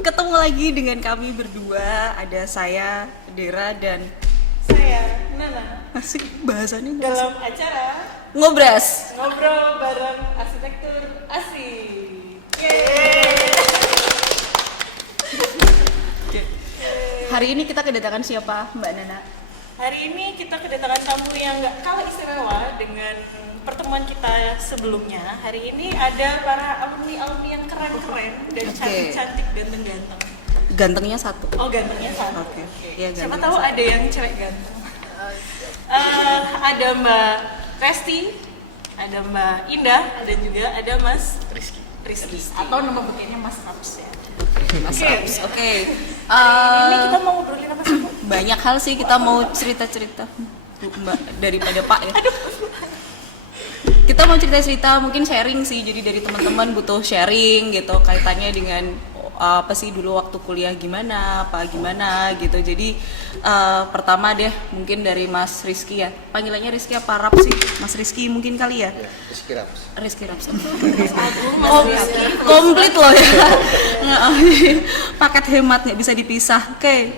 Ketemu lagi dengan kami berdua, ada saya, Dera, dan Saya, Nana, masih bahasannya dalam acara ngobras. Ngobrol Bareng Arsitektur Asik. Yeay. Hari ini kita kedatangan siapa, Mbak Nana? Hari ini kita kedatangan tamu yang gak kalah istimewa dengan pertemuan kita sebelumnya. Hari ini ada para alumni-alumni yang keren-keren dan cantik-cantik, ganteng-ganteng. Gantengnya satu. Oh, gantengnya satu. Oke. Oke. Ya, Siapa gantengnya tahu satu. ada yang cewek ganteng. Ada Mbak Resti, ada Mbak Indah, dan juga ada Mas Rizky. Atau nama bekenya Mas Raps ya. Mas Oke. Raps, oke. Ini kita mau ngobrolin apa sih, Bu? Banyak hal sih kita mau cerita-cerita, Bu, Mbak, daripada Pak ya. Kita mau cerita-cerita, mungkin sharing sih. Jadi dari teman-teman butuh sharing gitu kaitannya dengan apa sih dulu waktu kuliah gimana, apa gimana gitu. Jadi pertama deh mungkin dari Mas Rizky ya. Panggilannya Rizky apa Rap sih? Mas Rizky mungkin kali ya? Ya, Rizky Raps. Rizky Raps. Oh, komplit loh ya. Paket hemat nggak bisa dipisah. Oke,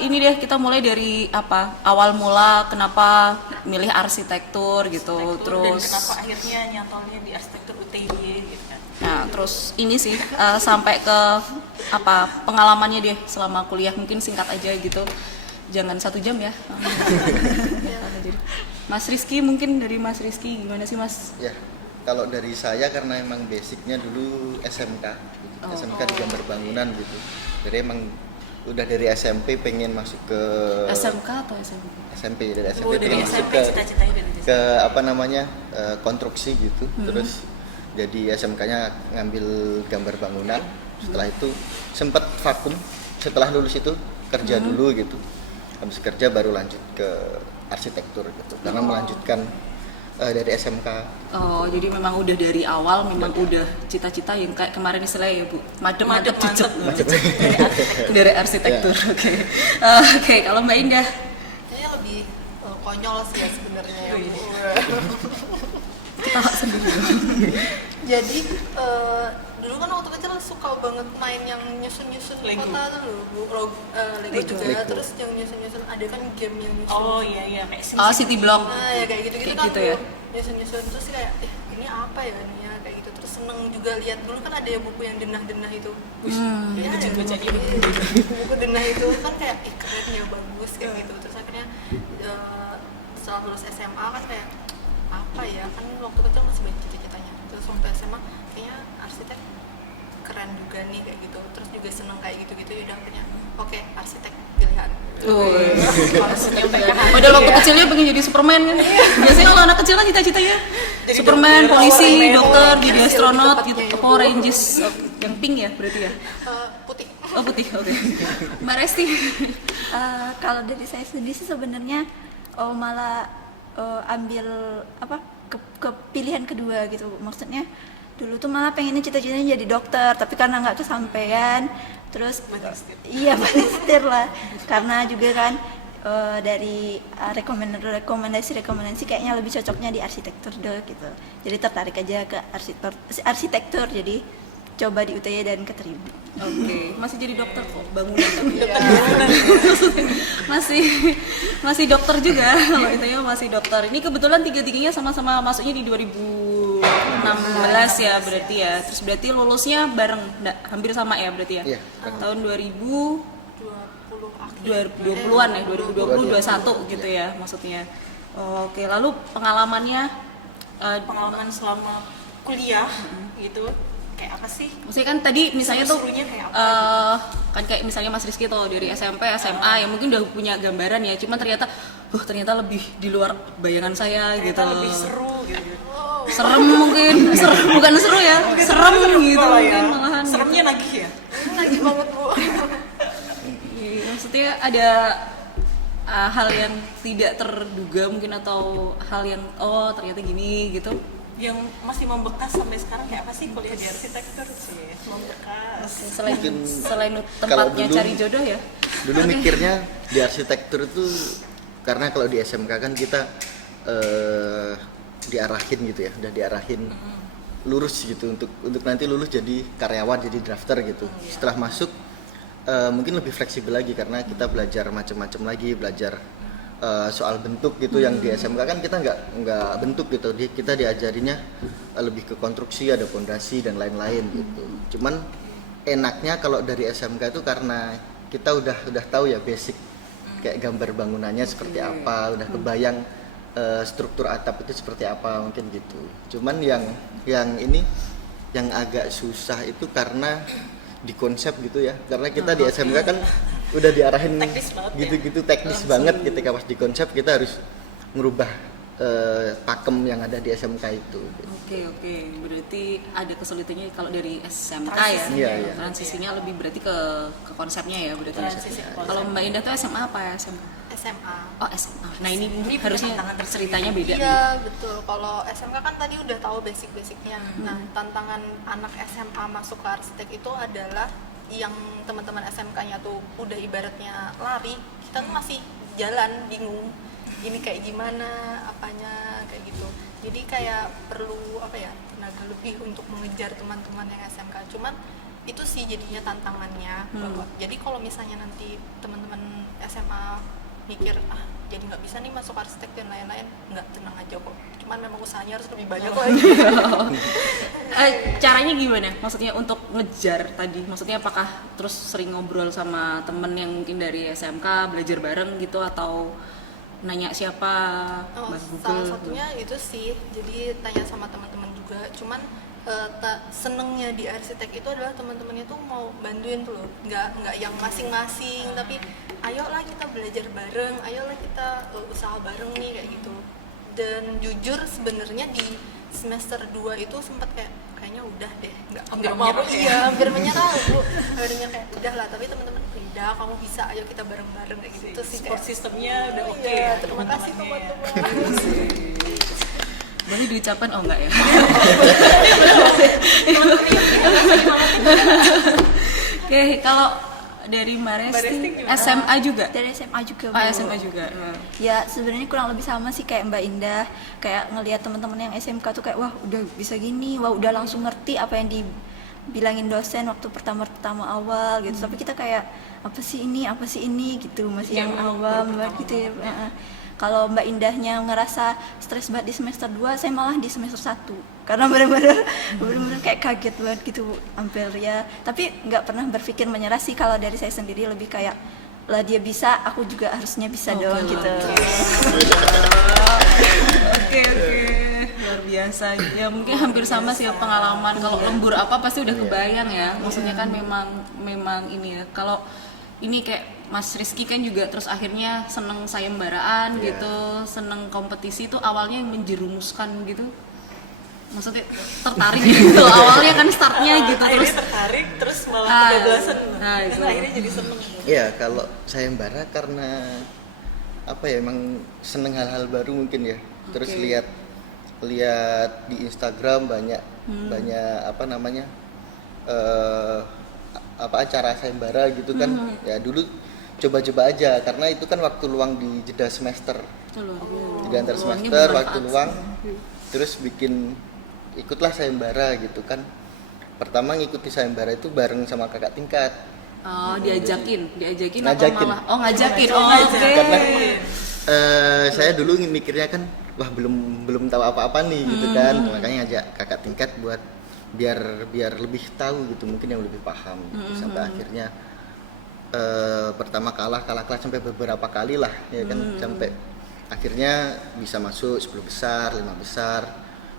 ini deh kita mulai dari apa? Awal mula kenapa milih arsitektur gitu. Dan Terus kenapa akhirnya nyantolnya di arsitektur UTY gitu kan? nah, terus ini sih sampai ke apa pengalamannya deh selama kuliah, mungkin singkat aja gitu. Jangan 1 jam ya. Jadi, Mas Rizky, mungkin dari Mas Rizky gimana sih Mas? Ya, kalau dari saya karena emang basicnya dulu SMK, SMK di gambar bangunan gitu. Jadi emang udah dari SMP pengen masuk ke SMK atau SMP? SMP dari SMP Oh, dari pengen masuk SMP ke cita-citanya dari SMP. ke apa namanya konstruksi gitu. Terus jadi SMK-nya ngambil gambar bangunan. Setelah itu sempat vakum. Setelah lulus itu kerja dulu gitu. Habis kerja baru lanjut ke arsitektur gitu. Karena melanjutkan dari SMK. Oh, jadi memang udah dari awal memang udah cita-cita yang kayak kemarin istilahnya ya Bu, madep cicep dari arsitektur. Oke. Oke, kalau Mbak Indah Kayaknya lebih konyol sih ya sebenarnya ya Bu. ketawa sendiri. Jadi dulu kan waktu kecil suka banget main yang nyusun-nyusun Lego. kota tuh loh Bu. Lego Lego. juga, Lego. terus yang nyusun-nyusun ada kan game yang nyusun. Oh iya kayak Oh, City Block. Nah ya kayak gitu-gitu Kayak kan gitu Bu. ya. Nyusun-nyusun terus kayak ini apa ya ini ya kayak gitu. Terus seneng juga lihat dulu kan ada ya buku yang denah-denah itu. Iya, ada baca buku, buku denah itu kan kayak keren ya bagus kayak gitu. Terus akhirnya setelah lulus SMA kan kayak apa ya kan waktu kecil masih banyak cita-citanya. Terus waktu SMA kayaknya arsitek keren juga nih kayak gitu. Terus juga seneng kayak gitu-gitu ya udah akhirnya oke, arsitek pilihan. Padahal waktu kecilnya pengen jadi Superman kan. Biasanya kalau anak kecil kan cita-citanya Jadi Superman, dokter, polisi, Power dokter, Ranger. jadi Hasil astronot cepatnya gitu. itu. Power Rangers. Oh, yang pink ya berarti ya? Putih. Oh putih, oke. Mbak Resti. Kalau dari saya sendiri sih sebenarnya malah ambil apa ke pilihan kedua gitu. Maksudnya dulu tuh malah pengennya cita-citanya jadi dokter, tapi karena nggak kesampaian, terus iya magister lah. Karena juga kan dari rekomendasi kayaknya lebih cocoknya di arsitektur deh gitu. Jadi tertarik aja ke arsitektur. Jadi coba di UTY dan keterima. Oke, masih jadi dokter kok, bangunan tapi. masih dokter juga. Kalau itu ya masih dokter. Ini kebetulan tiga-tiganya sama-sama masuknya di 2016 ya berarti ya. Terus berarti lulusnya bareng, hampir sama ya berarti ya. Iya, Tahun 20 akhir. 2020-an ya, 2020 21 gitu ya maksudnya. Oke, lalu pengalamannya pengalaman selama kuliah gitu kayak apa sih? maksudnya kan tadi misalnya tuh Seru-serunya kayak apa kan kayak misalnya Mas Rizky tuh dari SMP, SMA yang mungkin udah punya gambaran ya, cuman ternyata lebih di luar bayangan saya gitu. Ternyata lebih seru gitu. Serem mungkin, bukan seru ya, serem gitu Malah ya. mungkin malahan. Seremnya nagih ya? Lagi banget Bu. Iya, maksudnya ada hal yang tidak terduga mungkin atau hal yang ternyata gini gitu. Yang masih membekas sampai sekarang kayak apa sih kuliah di arsitektur sih? Membekas. Selain Mungkin selain kalau tempatnya dulu- cari jodoh ya. Dulu mikirnya di arsitektur itu karena kalau di SMK kan kita diarahin gitu ya, udah diarahin lurus gitu untuk nanti lulus jadi karyawan, jadi drafter gitu. Setelah masuk mungkin lebih fleksibel lagi karena kita belajar macam-macam lagi, belajar soal bentuk gitu. Yang di SMK kan kita nggak bentuk gitu, kita diajarinya lebih ke konstruksi, ada fondasi dan lain-lain gitu. Cuman enaknya kalau dari SMK itu karena kita udah tahu ya basic kayak gambar bangunannya seperti apa, udah kebayang struktur atap itu seperti apa mungkin gitu. Cuman yang ini yang agak susah itu karena di konsep gitu ya, karena kita di SMK kan udah diarahin Teknis banget ya. gitu-gitu teknis banget. Ketika pas di konsep kita harus merubah pakem yang ada di SMK itu. Oke, berarti ada kesulitannya kalau dari SMK Transisi. ya. Iya. Transisinya lebih berarti ke konsepnya ya berarti. Transisi ke konsep. Kalau Mbak Indah tuh SMA apa ya SMK? SMA. Oh SMA. Nah ini Ini harusnya tantangan tersendiri. ceritanya beda. Iya betul. Kalau SMK kan tadi udah tahu basic-basicnya. Nah tantangan anak SMA masuk ke arsitek itu adalah yang teman-teman SMK-nya tuh udah ibaratnya lari, kita tuh masih jalan bingung. Ini kayak gimana, apanya kayak gitu. Jadi kayak perlu apa ya tenaga lebih untuk mengejar teman-teman yang SMK. Cuman itu sih jadinya tantangannya. Jadi kalau misalnya nanti teman-teman SMA mikir jadi nggak bisa nih masuk arsitek dan lain-lain, nggak, tenang aja kok. Cuman memang usahanya harus lebih banyak lagi. Caranya gimana? Maksudnya untuk ngejar tadi, maksudnya apakah terus sering ngobrol sama temen yang mungkin dari SMK, belajar bareng gitu, atau nanya siapa, bahas Google? Salah satunya itu sih, jadi tanya sama teman-teman juga. Cuman senengnya di arsitek itu adalah teman-temannya tuh mau bantuin tuh loh, nggak yang masing-masing, tapi ayolah kita belajar bareng, ayolah kita usaha bareng nih kayak gitu. Dan jujur sebenarnya di semester 2 itu sempat kayaknya udah deh, nggak mau, iya hampir menyerah bu, akhirnya kayak udah lah, tapi teman-teman udah kamu bisa, ayo kita bareng-bareng kayak gitu sih. Support sistemnya udah oke Iya, ya. terima kasih teman-temannya. teman-teman. Boleh diucapkan oh enggak ya? Oke, kalau dari Mbak Resti gimana? SMA juga? Dari SMA juga, Oh, Bu. SMA juga. Ya sebenarnya kurang lebih sama sih kayak Mbak Indah, kayak ngelihat teman-teman yang SMK tuh kayak wah udah bisa gini, wah udah langsung ngerti apa yang dibilangin dosen waktu pertama awal gitu. Tapi kita kayak apa sih ini gitu, masih yang awam banget gitu ya. Kalau Mbak Indahnya ngerasa stres banget di semester 2, saya malah di semester 1 karena benar-benar kayak kaget banget gitu, hampir ya. Tapi nggak pernah berpikir menyerah sih. Kalau dari saya sendiri lebih kayak lah dia bisa, aku juga harusnya bisa dong gitu. Oke, luar biasa. Ya mungkin hampir sama sih pengalaman. Kalau lembur apa pasti udah kebayang ya. Maksudnya kan memang ini ya. Kalau ini kayak Mas Rizky kan juga terus akhirnya seneng sayembaraan gitu, seneng kompetisi itu awalnya yang menjerumuskan gitu. Maksudnya tertarik gitu. Awalnya kan startnya gitu, Akhirnya terus tertarik, terus malah kebablasan. itu. Terus akhirnya jadi seneng. Iya, kalau sayembara karena apa ya, emang seneng hal-hal baru mungkin ya. Terus lihat di Instagram banyak apa namanya acara sayembara gitu kan. Ya dulu coba-coba aja karena itu kan waktu luang di jeda semester. Jadi antar semester waktu luang terus ikutlah sayembara gitu kan. Pertama ngikuti sayembara itu bareng sama kakak tingkat. Oh, diajakin Ngajakin. atau malah ngajakin. Oh, oke. Karena saya dulu mikirnya kan wah belum tahu apa-apa nih gitu kan. Makanya ngajak kakak tingkat buat biar lebih tahu gitu, mungkin yang lebih paham gitu. Sampai akhirnya pertama kalah kelas sampai beberapa kali lah ya kan, sampai akhirnya bisa masuk 10 besar, 5 besar,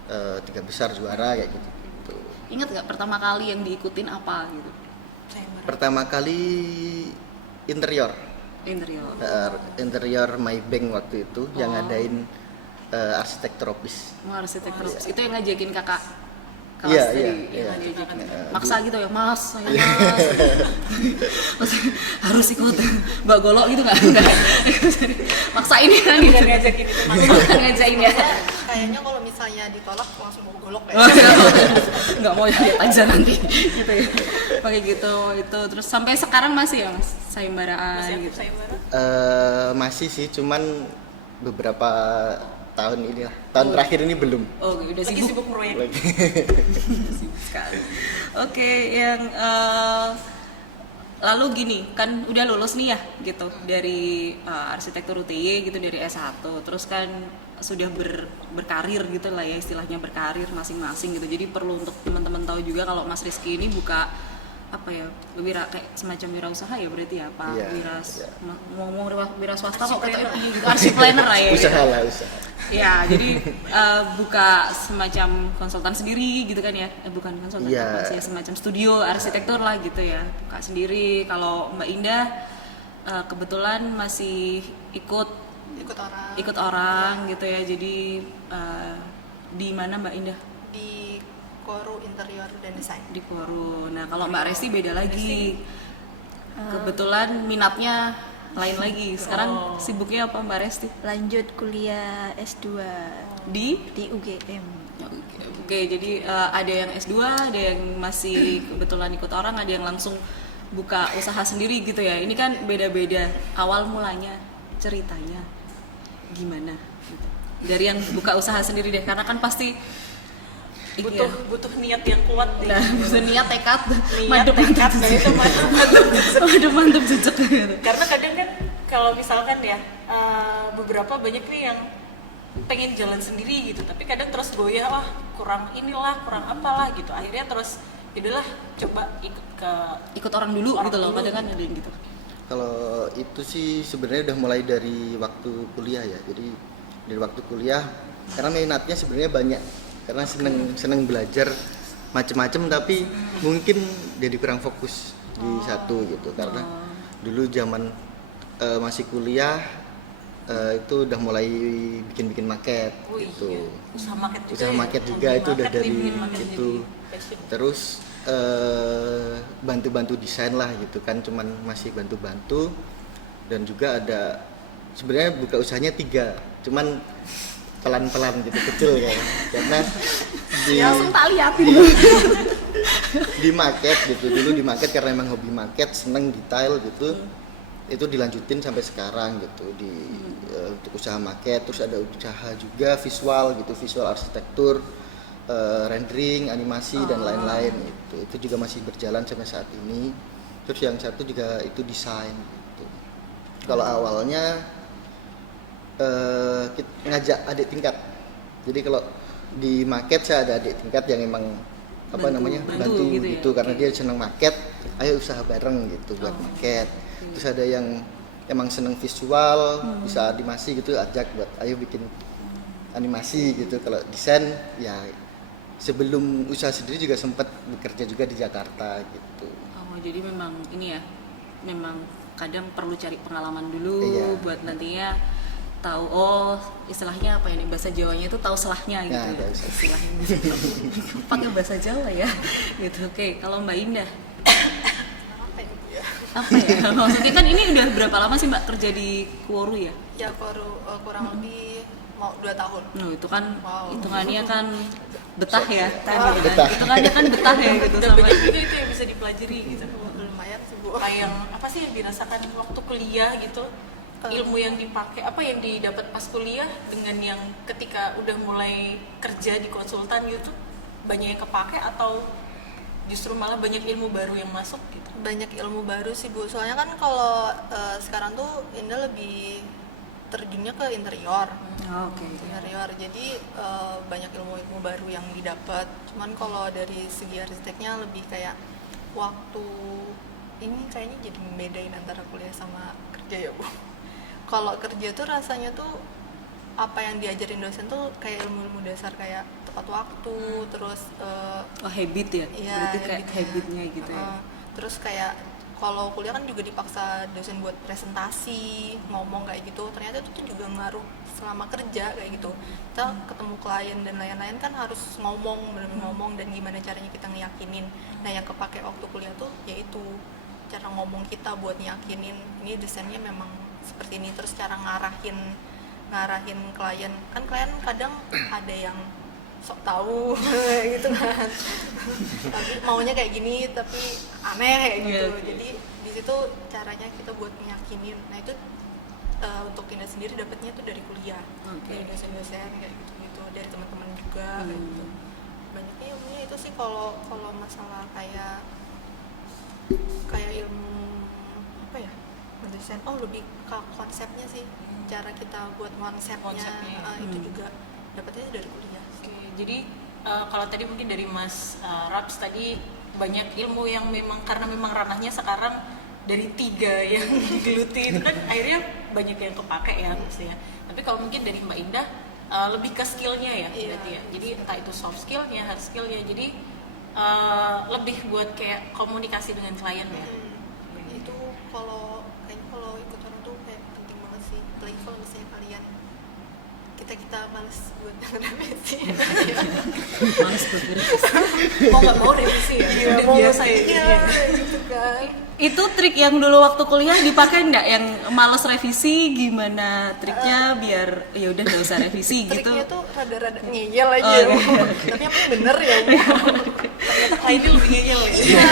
3 besar juara kayak gitu. Ingat nggak pertama kali yang diikutin apa gitu? Pertama kali interior My Bank waktu itu yang ngadain arsitek tropis. Arsitektur itu yang ngajakin kakak kelas Iya, tadi, iya. yang ngajakin. Maksa gitu ya, mas, saya mas. Harus ikut Mbak Golok gitu nggak? Maksain ya gitu. Ngajakin itu Ngajakin ya. Kayaknya kalau misalnya ditolak langsung mau golok Oh, kayak. nggak mau lihat aja nanti gitu ya. Pakai gitu itu terus sampai sekarang masih ya mas sayembaraan gitu. Masih sih, cuman beberapa tahun ini lah. Tahun terakhir ini belum. Oh, udah Lagi sibuk. sibuk proyek. Lagi. Sekali. Oke, yang lalu gini kan udah lulus nih ya gitu dari arsitektur UTY gitu dari S1, terus kan sudah berkarir gitu lah ya, istilahnya berkarir masing-masing gitu. Jadi perlu untuk teman-teman tahu juga kalau Mas Rizky ini buka apa ya, kayak semacam wirausaha ya berarti ya, apa ngomong wira swasta kok kayak gitu, arsip planner lah ya. Usaha lah, usaha. Ya, jadi buka semacam konsultan sendiri gitu kan ya, bukan konsultan apa sih, semacam studio arsitektur lah gitu ya, buka sendiri. Kalau Mbak Indah kebetulan masih ikut orang gitu ya, jadi di mana Mbak Indah? Di Koru Interior dan Desain. Di Koru. Nah kalau Mbak Resti beda lagi, kebetulan minatnya lain lagi. Sekarang sibuknya apa Mbak Resti? Lanjut kuliah S2 di UGM. Oke, jadi ada yang S2, ada yang masih kebetulan ikut orang, ada yang langsung buka usaha sendiri gitu ya. Ini kan beda-beda awal mulanya, ceritanya gimana gitu. Dari yang buka usaha sendiri deh, karena kan pasti butuh niat yang kuat deh. Nah, butuh niat, tekad, tekad, nah itu mantap jejak gitu. Karena kadang kan kalau misalkan ya beberapa banyak nih yang pengen jalan sendiri gitu, tapi kadang terus goyah, wah kurang inilah, kurang apalah gitu. Akhirnya terus yaudahlah coba ikut orang dulu gitu loh, kadang kan ada yang gitu. Kalau itu sih sebenarnya udah mulai dari waktu kuliah ya. Jadi dari waktu kuliah karena minatnya sebenarnya banyak. Karena seneng belajar macem-macem, tapi mungkin jadi kurang fokus di satu gitu. Karena dulu zaman masih kuliah itu udah mulai bikin maket gitu. Usaha maket juga itu udah dari itu. Terus bantu-bantu desain lah gitu kan, cuman masih bantu-bantu. Dan juga ada sebenarnya buka usahanya 3, cuman pelan-pelan gitu, kecil ya, karena langsung tak liatin di market gitu. Dulu di market karena emang hobi market, seneng detail gitu, itu dilanjutin sampai sekarang gitu untuk usaha market. Terus ada usaha juga visual gitu, visual arsitektur, rendering, animasi dan lain-lain itu juga masih berjalan sampai saat ini. Terus yang satu juga itu desain gitu. Kalau awalnya ngajak adik tingkat. Jadi kalau di market saya ada adik tingkat yang emang bantu gitu karena dia senang market, ayo usaha bareng gitu buat market. Terus ada yang emang senang visual, bisa animasi gitu, ajak buat ayo bikin animasi gitu. Kalau desain ya sebelum usaha sendiri juga sempat bekerja juga di Jakarta gitu. Oh, jadi memang ini ya, memang kadang perlu cari pengalaman dulu buat nantinya tahu istilahnya apa ya nih, bahasa Jawanya itu tahu selahnya gitu ya, istilahnya pakai bahasa Jawa ya gitu. Oke, kalau Mbak Indah apa ya maksudnya, kan ini udah berapa lama sih Mbak kerja di Koru ya? Ya Koru kurang lebih mau 2 tahun. Itu kan hitungannya kan betah ya, betah. hitungannya kan betah ya gitu. Udah banyak juga itu yang bisa dipelajari gitu. Lumayan sih Bu. Kayak yang apa sih yang dirasakan waktu kuliah gitu, ilmu yang dipakai, apa yang didapat pas kuliah dengan yang ketika udah mulai kerja di konsultan gitu, banyak yang kepake atau justru malah banyak ilmu baru yang masuk gitu? Banyak ilmu baru sih Bu, soalnya kan kalau sekarang tuh Indah lebih terjunnya ke interior. Interior, jadi banyak ilmu-ilmu baru yang didapat. Cuman kalau dari segi arsiteknya lebih kayak waktu ini kayaknya jadi membedain antara kuliah sama kerja ya Bu. Kalau kerja tuh rasanya tuh apa yang diajarin dosen tuh kayak ilmu-ilmu dasar kayak tepat waktu, terus habit ya? Berarti kayak habitnya gitu ya. Terus kayak kalau kuliah kan juga dipaksa dosen buat presentasi, ngomong kayak gitu. Ternyata itu tuh juga ngaruh selama kerja kayak gitu. Kita ketemu klien dan lain-lain kan harus ngomong, bener-bener ngomong, dan gimana caranya kita ngeyakinin. Nah yang kepake waktu kuliah tuh yaitu cara ngomong kita buat ngeyakinin ini desainnya memang seperti ini, terus cara ngarahin klien. Kan klien kadang ada yang sok tahu gitu kan, tapi maunya kayak gini tapi aneh kayak gitu. Jadi di situ caranya kita buat meyakinin. Nah itu untuk Indah sendiri dapatnya tuh dari kuliah, dari dosen-dosen kayak gitu, dari teman-teman juga kayak gitu. Banyaknya ilmunya itu sih. Kalau masalah kayak ilmu ya mendesain, lebih ke konsepnya sih, cara kita buat konsepnya. Itu juga dapatnya dari kuliah. Oke, jadi kalau tadi mungkin dari Mas Raps tadi banyak ilmu yang memang karena memang ranahnya sekarang dari 3 yang digeluti itu kan akhirnya banyak yang kepake ya maksudnya. Tapi kalau mungkin dari Mbak Indah lebih ke skillnya ya berarti ya. Jadi entah itu soft skillnya, hard skillnya. Jadi lebih buat kayak komunikasi dengan klien ya. Itu kalau ikut orang tuh kayak penting banget sih. Apalagi kalau misalnya kalian kita males buat revisi. Males buat revisi. Mau nggak mau revisi ya. Udah biasa ya. Iya, gitu kan. Itu trik yang dulu waktu kuliah dipakai nggak, yang males revisi? Gimana triknya biar ya udah nggak usah revisi gitu? Triknya tuh rada-rada ngeyel aja. Tapi apa yang bener ya? Ternyata kliennya lebih ngeyel ya. Iya,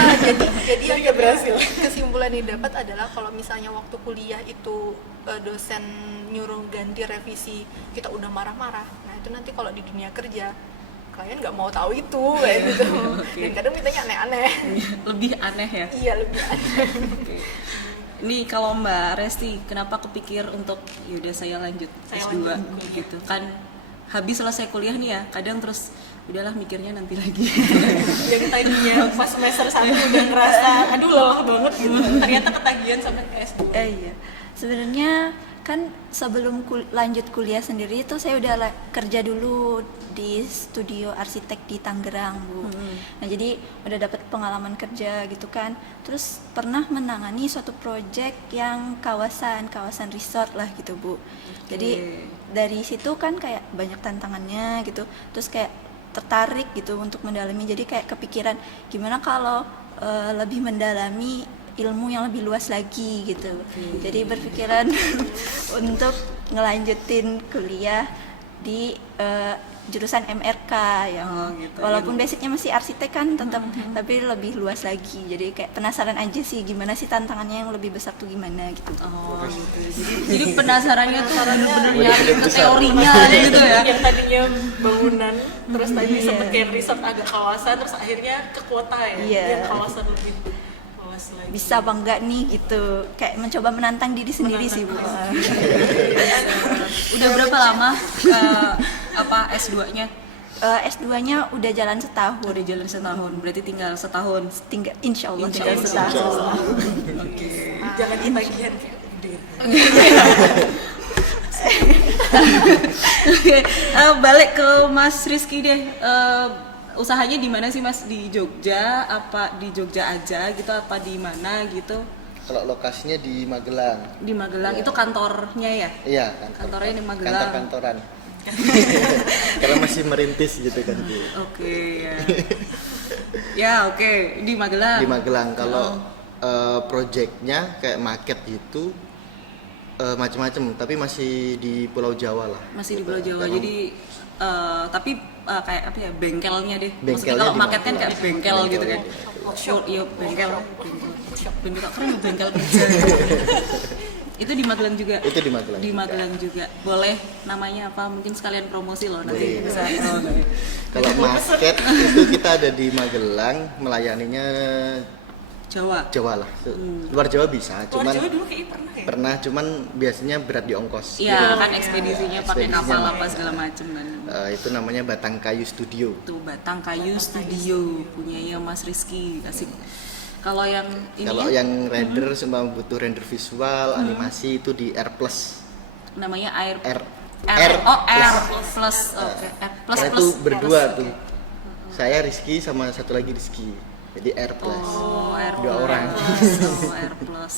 jadi yang nggak berhasil. Kesimpulan yang dapat adalah kalau misalnya waktu kuliah itu dosen nyuruh ganti revisi, kita udah marah-marah. Nah itu nanti kalau di dunia kerja klien nggak mau tahu itu kayak gitu. Dan kadang mintanya aneh-aneh. Lebih aneh ya. Iya, lebih aneh. Ini kalau Mbak Resti, kenapa kepikir untuk yaudah saya lanjut Saya S2 lanjut gitu kan? Habis selesai kuliah nih ya, kadang terus udahlah mikirnya nanti lagi. Yang tadinya pas semester 1 udah ngerasa aduh lelah banget gitu, ternyata ketagihan sampai ke S2. Iya, sebenarnya kan sebelum lanjut kuliah sendiri itu saya udah kerja dulu di studio arsitek di Tangerang, Bu. Nah jadi udah dapat pengalaman kerja gitu kan. Terus pernah menangani suatu proyek yang kawasan resort lah gitu, Bu. Jadi dari situ kan kayak banyak tantangannya gitu. Terus kayak tertarik gitu untuk mendalami. Jadi kayak kepikiran gimana kalau lebih mendalami ilmu yang lebih luas lagi gitu. Jadi berpikiran untuk ngelanjutin kuliah di jurusan MRK yang gitu, walaupun basicnya masih arsitek kan tetap, tapi lebih luas lagi. Jadi kayak penasaran aja sih gimana sih tantangannya yang lebih besar tuh gimana gitu. Oh gitu. Jadi penasarannya tuh bener-bener nyari ke teorinya gitu ya. Yang tadinya bangunan, terus tadi sempet kayak resort agak kawasan, terus akhirnya ke kota ya. Iya. Yang kawasan lebih luas lagi. Bisa apa enggak nih gitu. Kayak mencoba menantang diri sendiri sih, Bu. Udah berapa lama S2-nya? S2-nya udah jalan setahun. Udah jalan setahun, berarti tinggal setahun. Insya Allah tinggal Insya Allah. setahun. Jangan ketagihan kayak udah. Oke, balik ke Mas Rizky deh. Usahanya di mana sih Mas? Di Jogja? Apa di Jogja aja gitu? Apa di mana gitu? Kalau lokasinya di Magelang. Di Magelang Ya. itu kantornya ya? Iya, Kantornya di Magelang. Kantor-kantoran. Karena masih merintis gitu kan, Bu. Oke, ya. Ya, oke, di Magelang. Di Magelang. Kalau projectnya kayak market gitu macam-macam, tapi masih di Pulau Jawa lah. Masih di Pulau Jawa. Karena Jadi tapi kayak apa ya? Bengkelnya deh. Maksudnya Bengkelnya kalau di market kan Magelang. kayak bengkel gitu kan. Workshop. Iya, bengkel. Bengkel keren, bengkel kerja. Itu di Magelang juga. Itu di Magelang. Di Magelang juga. Boleh namanya apa? Mungkin sekalian promosi loh nanti Boleh. bisa. Oh, oke. Kalau market itu kita ada di Magelang, melayaninya Jawa. Jawa lah. Luar Jawa bisa, Luar cuman Jawa dulu kayaknya pernah ya? pernah, cuman biasanya berat di ongkos. Iya, Gitu. kan ekspedisinya pakai Ekspedisinya kapal apa segala macem kan. Itu namanya Batang Kayu Studio. Tuh Batang Kayu Studio punyanya Mas Rizky. Asik. Kalau yang ini Kalau yang render sama butuh render visual, animasi itu di R Plus. namanya Air R R plus. Oke. R plus Karena plus. itu berdua tuh. Saya Rizky sama satu lagi Rizky. Jadi R Plus. Oh, R Dua plus. orang. Oh, R plus.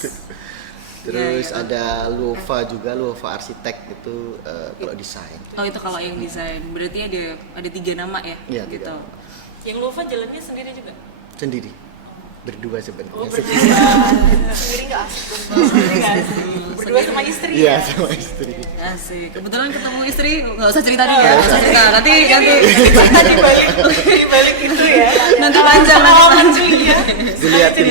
Terus Ya, ya. ada Luova juga, Luova Arsitek itu kalau desain. Oh, itu kalau yang desain. Berarti ada 3 nama ya? Iya, Gitu. 3 nama. Yang Lova jalannya sendiri juga? Sendiri. Berdua sebenarnya. Oh, berdua. Sendiri nggak asik dong. Sendiri nggak sih? Berdua sama istri Iya, ya? sama istri. Asik. Kebetulan ketemu istri, nggak usah cerita nih ya. Nggak usah cerita. Nanti Kita dibalik itu ya. nanti panjang. Ya. Dilihatin.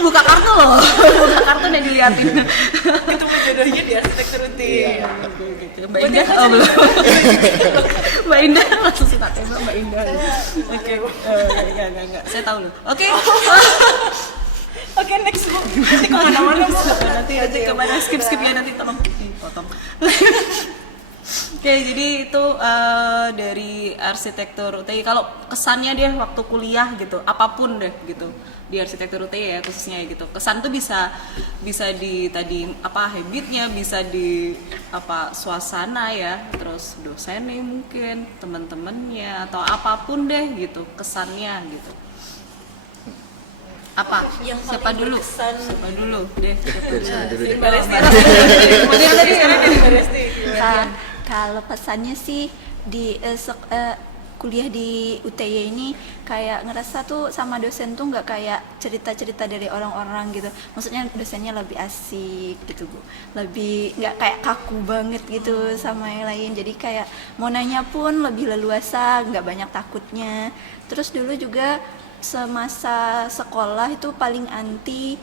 Buka kartu loh. Buka kartu dan diliatin. Ketemu jodohnya di arsitektur Iya. Mbak Indah, oh belum. Mbak Indah langsung suka tembak Mbak Indah. Oke. Enggak. Saya tahu loh. Oke. Oke, next Bu. Nanti kemana-mana Bu. nanti kemana skip ya nanti tolong dipotong. Oke, jadi itu dari arsitektur UTI. Kalau kesannya dia waktu kuliah gitu, apapun deh gitu di arsitektur UTI ya khususnya gitu. Kesan tuh bisa di tadi apa habitnya, bisa di apa suasana ya, terus dosennya mungkin, teman-temannya atau apapun deh gitu kesannya gitu. Apa? Yang paling Siapa dulu? berkesan. Siapa dulu deh? Mbak Resti. Kalau pesannya sih di kuliah di UTY ini kayak ngerasa tuh sama dosen tuh nggak kayak cerita-cerita dari orang-orang gitu. Maksudnya dosennya lebih asik gitu Bu, lebih nggak kayak kaku banget gitu sama yang lain. Jadi kayak mau nanya pun lebih leluasa, nggak banyak takutnya. Terus dulu juga semasa sekolah itu paling anti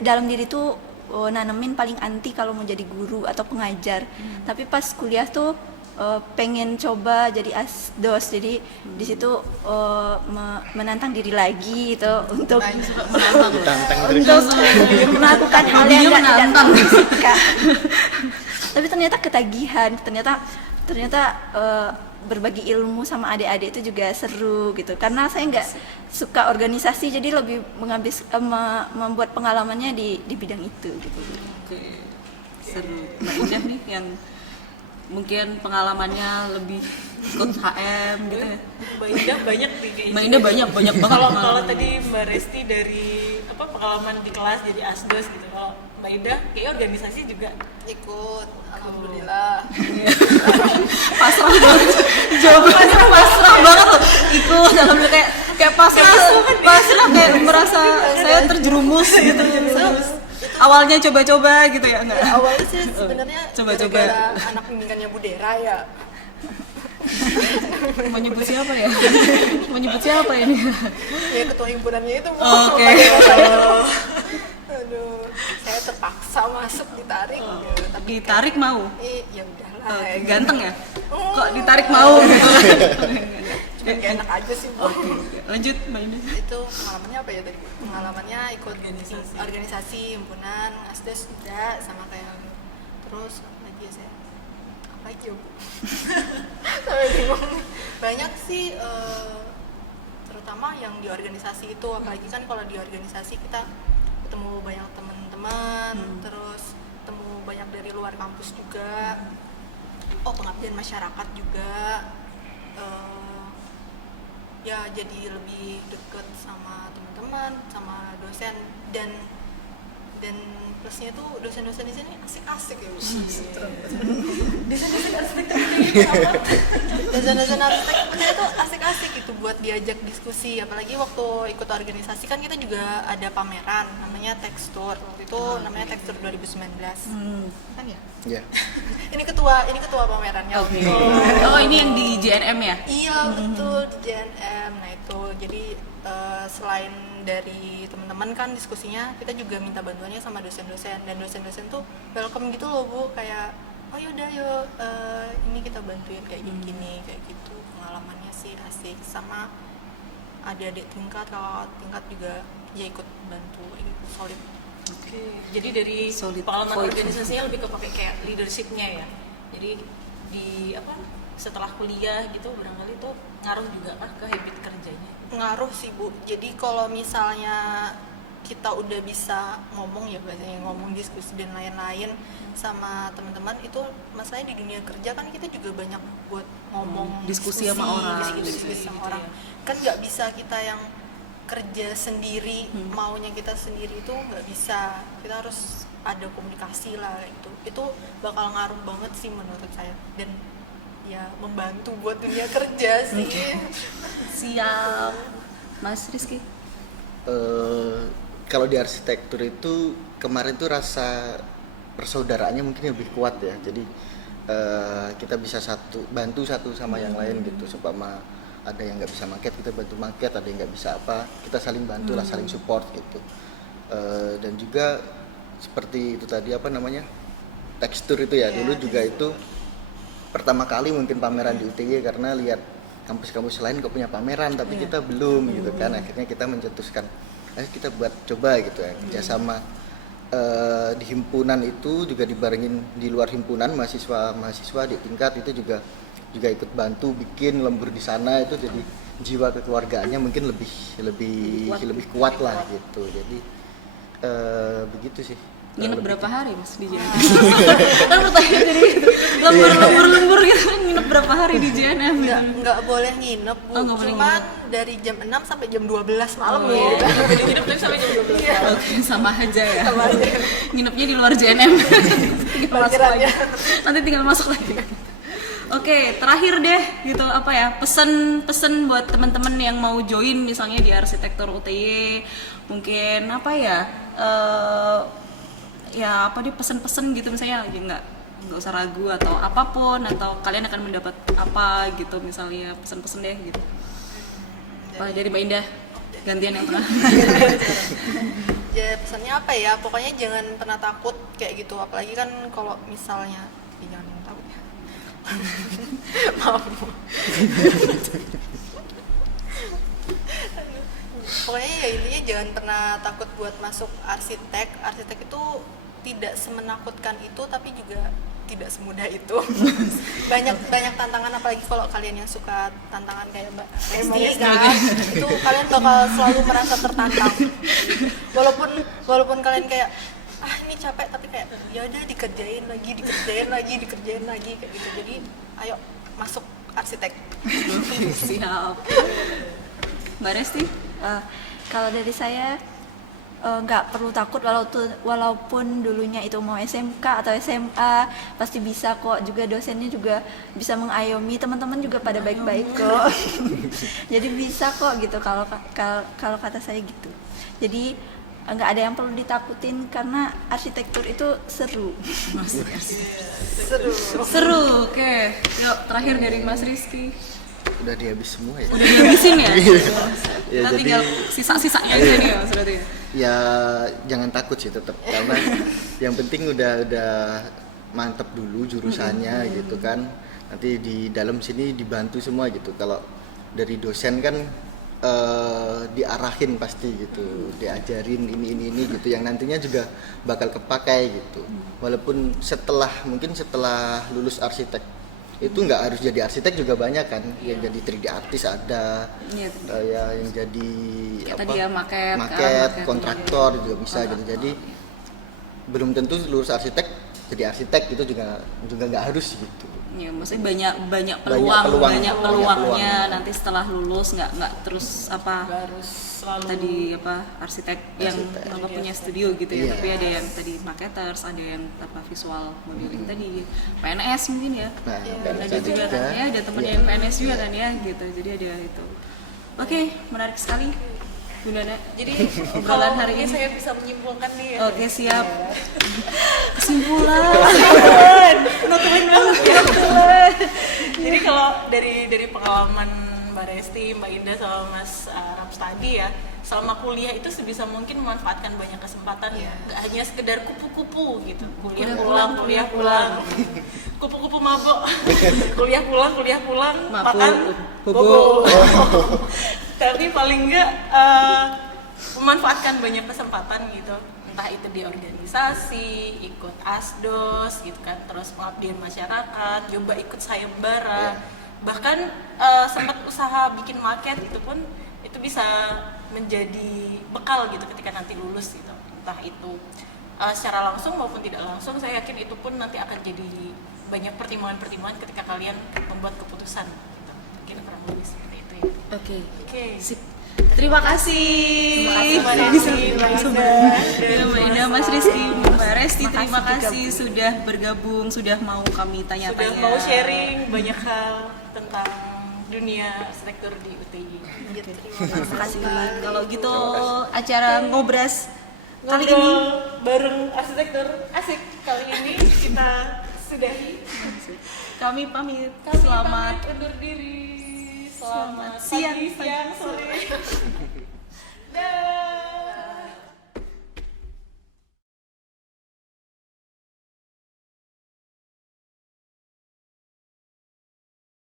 dalam diri tuh nanemin paling anti kalau mau jadi guru atau pengajar. Tapi pas kuliah tuh pengen coba jadi asdos, jadi di situ menantang diri lagi gitu untuk melakukan hal yang tidak suka. Tapi ternyata ketagihan, ternyata berbagi ilmu sama adik-adik itu juga seru gitu, karena saya nggak suka organisasi jadi lebih membuat pengalamannya di bidang itu gitu. Oke, seru. Mbak Indah nih yang mungkin pengalamannya lebih ikut HM gitu ya. Mbak Indah banyak nih kayaknya. Mbak Indah banyak banget. Kalau tadi Mbak Resti dari apa pengalaman di kelas jadi asdos gitu. Kalau Mbak Indah kayak organisasi juga ikut, alhamdulillah. pasrah banget. Jawabannya pasrah banget loh. Ikut dalam kayak pasrah kayak merasa saya terjerumus gitu. Awalnya coba-coba gitu ya enggak? Ya, awalnya sih sebenarnya Coba-coba. gara-gara anak bimbingannya Bu Dera ya. Menyebut siapa ya? Menyebut siapa ini? Ya ketua himpunannya itu Bu. Oke. Makanya saya aduh, saya terpaksa masuk ditarik. Ya, tapi Ditarik mau? ya udahlah. ya gitu. Ganteng ya? Kok ditarik mau gitu? Cuman gak enak aja sih Bu. Lanjut Mbak Indah. Itu pengalamannya apa ya tadi? Pengalamannya ikut organisasi himpunan, asdes juga sama kayak terus apa lagi ya saya? Apa lagi ya Bu? Sampai bingung. Banyak sih terutama yang di organisasi itu, apalagi kan kalau di organisasi kita ketemu banyak teman-teman, terus ketemu banyak dari luar kampus juga. Oh, pengabdian masyarakat juga. Ya jadi lebih deket sama teman-teman, sama dosen, dan plusnya tuh dosen-dosen di sini asik-asik ya. Dosen-dosen arsitek saya tuh asik-asik gitu buat diajak diskusi, apalagi waktu ikut organisasi kan kita juga ada pameran namanya Tekstur. Waktu itu namanya Tekstur 2019. Kan ya? Iya. Ini ketua pamerannya. Oke. Oh ini yang di JNM ya? Iya betul, di JNM. Nah itu jadi selain dari teman-teman kan diskusinya, kita juga minta bantuannya sama dosen-dosen, dan dosen-dosen tuh welcome gitu loh Bu, kayak oh yaudah yuk ini kita bantuin kayak gini kayak gitu. Pengalamannya sih asik, sama adik-adik tingkat, kakak tingkat juga ya ikut bantu, gitu, solid. Oke, jadi dari Solid pengalaman voice. organisasinya lebih kepake kayak leadershipnya ya. Jadi di apa setelah kuliah gitu barangkali tuh ngaruh juga kah ke habit kerjanya? Ngaruh sih Bu, jadi kalau misalnya kita udah bisa ngomong ya, bahasanya ngomong, diskusi dan lain-lain sama teman-teman, itu masalahnya di dunia kerja kan kita juga banyak buat ngomong, Diskusi sama orang. diskusi sama Gitu orang. ya. Kan nggak bisa kita yang kerja sendiri, maunya kita sendiri itu nggak bisa, kita harus ada komunikasi lah, itu bakal ngaruh banget sih menurut saya, dan ya membantu buat dunia kerja sih. Siap. Mas Rizky? Kalau di arsitektur itu kemarin tuh rasa persaudaraannya mungkin lebih kuat ya. Jadi kita bisa bantu satu sama yang lain gitu. Seumpama ada yang nggak bisa maket, kita bantu maket. Ada yang nggak bisa apa, kita saling bantu lah, saling support gitu. Dan juga seperti itu tadi apa namanya, tekstur itu ya. Dulu juga itu pertama kali mungkin pameran di UTY, karena lihat kampus-kampus lain kok punya pameran tapi kita belum gitu kan. Akhirnya kita mencetuskan ayo kita buat coba gitu ya, kerjasama. Di himpunan itu juga dibarengin di luar himpunan mahasiswa di tingkat itu juga ikut bantu bikin lembur di sana, itu jadi jiwa kekeluargaannya mungkin lebih kuat lah gitu. Jadi begitu sih. Nginep berapa hari Mas di JNM? Kan pertanyaan jadi gitu. Lembur gitu kan, nginep berapa hari di JNM? Nggak boleh nginep, Bu. Oh, nggak boleh Cuman nginep. dari jam 6 sampai jam 12 malam Oh, Bu. iya. Nggak boleh hidup tapi sampai jam 12 malam. Oke, sama aja ya. Nginepnya di luar JNM. Tinggal masuk lagi. Nanti tinggal masuk lagi. Oke, terakhir deh gitu apa ya, pesan buat teman-teman yang mau join misalnya di arsitektur UTY, mungkin apa ya, ya apa dia pesan-pesan gitu misalnya, ya nggak usah ragu atau apapun, atau kalian akan mendapat apa gitu misalnya, pesan-pesan deh gitu. Apa dari Mbak Indah, gantian yang tengah. Ya pesannya apa ya, pokoknya jangan pernah takut kayak gitu, apalagi kan kalau misalnya jangan takut ya. Maaf. Pokoknya ya intinya jangan pernah takut buat masuk arsitek itu tidak semenakutkan itu, tapi juga tidak semudah itu. banyak tantangan, apalagi kalau kalian yang suka tantangan kayak Mbak Esti kan, itu kalian bakal selalu merasa tertantang. Walaupun kalian kayak ini capek, tapi kayak ya udah dikerjain lagi kayak gitu. Jadi ayo masuk arsitek. Oke, siap. Mbak Resti? Kalau dari saya nggak perlu takut, walaupun dulunya itu mau SMK atau SMA pasti bisa kok, juga dosennya juga bisa mengayomi, teman-teman juga pada baik-baik kok. Jadi bisa kok gitu kalau kata saya gitu. Jadi nggak ada yang perlu ditakutin karena arsitektur itu seru. Seru, oke. Yuk, terakhir dari Mas Rizky. Udah dihabis semua ya. Udah dihabisin ya? Ya, Kita tinggal sisa-sisanya aja nih Mas berarti. Ya jangan takut sih tetap, karena yang penting udah mantep dulu jurusannya gitu kan. Nanti di dalam sini dibantu semua gitu. Kalau dari dosen kan diarahin pasti gitu, diajarin ini gitu yang nantinya juga bakal kepakai gitu. Walaupun mungkin setelah lulus arsitek itu nggak harus jadi arsitek, juga banyak kan yang jadi 3D artis ada, ya yang jadi Tadi ya maket, kontraktor juga bisa gitu. Jadi belum tentu lulus arsitek jadi arsitek, itu juga nggak harus gitu. Ya, maksudnya banyak peluangnya nanti setelah lulus, nggak terus apa Nggak harus selalu tadi apa arsitek yang apa punya studio gitu ya, Iya. tapi ada yang tadi marketers, ada yang apa visual modeling tadi, PNS mungkin ya. Nah, Ada juga kan ya, ada temennya yang PNS juga kan ya gitu, jadi ada itu. Oke, menarik sekali Bu Nana. Jadi Obrolan kalau hari ini ini. saya bisa menyimpulkan nih ya. Oke, siap. Kesimpulan. Nutupin banget ya. Jadi kalau dari pengalaman Mbak Resti, Mbak Indah sama Mas Raps tadi ya, selama kuliah itu sebisa mungkin memanfaatkan banyak kesempatan ya. Gak hanya sekedar kupu-kupu gitu. Kuliah pulang. Kupu-kupu mabok. kuliah pulang, makan bobo. Tapi paling enggak memanfaatkan banyak kesempatan gitu, entah itu di organisasi, ikut asdos gitu kan, terus pengabdian masyarakat, coba ikut sayembara, bahkan sempat usaha bikin market, itu pun itu bisa menjadi bekal gitu ketika nanti lulus gitu, entah itu secara langsung maupun tidak langsung. Saya yakin itu pun nanti akan jadi banyak pertimbangan-pertimbangan ketika kalian membuat keputusan gitu. Mungkin kurang lebih seperti itu ya. Oke. Oke. Sip. Terima kasih. Mbak Resti, Mbak Indah. Ya, Mbak Indah, Mas Rizky, Mbak Resti, Makasih terima juga, kasih Bu. sudah bergabung, sudah mau kami Sudah tanya-tanya. mau sharing banyak hal tentang dunia arsitektur di UTY. Terima kasih banget. Kalau gitu acara ngobras kali ini Ngobrol bareng arsitektur asik kali ini kita sudahi. kami pamit. Kami Selamat pamit undur diri. Selamat siang, pagi, siang, sore.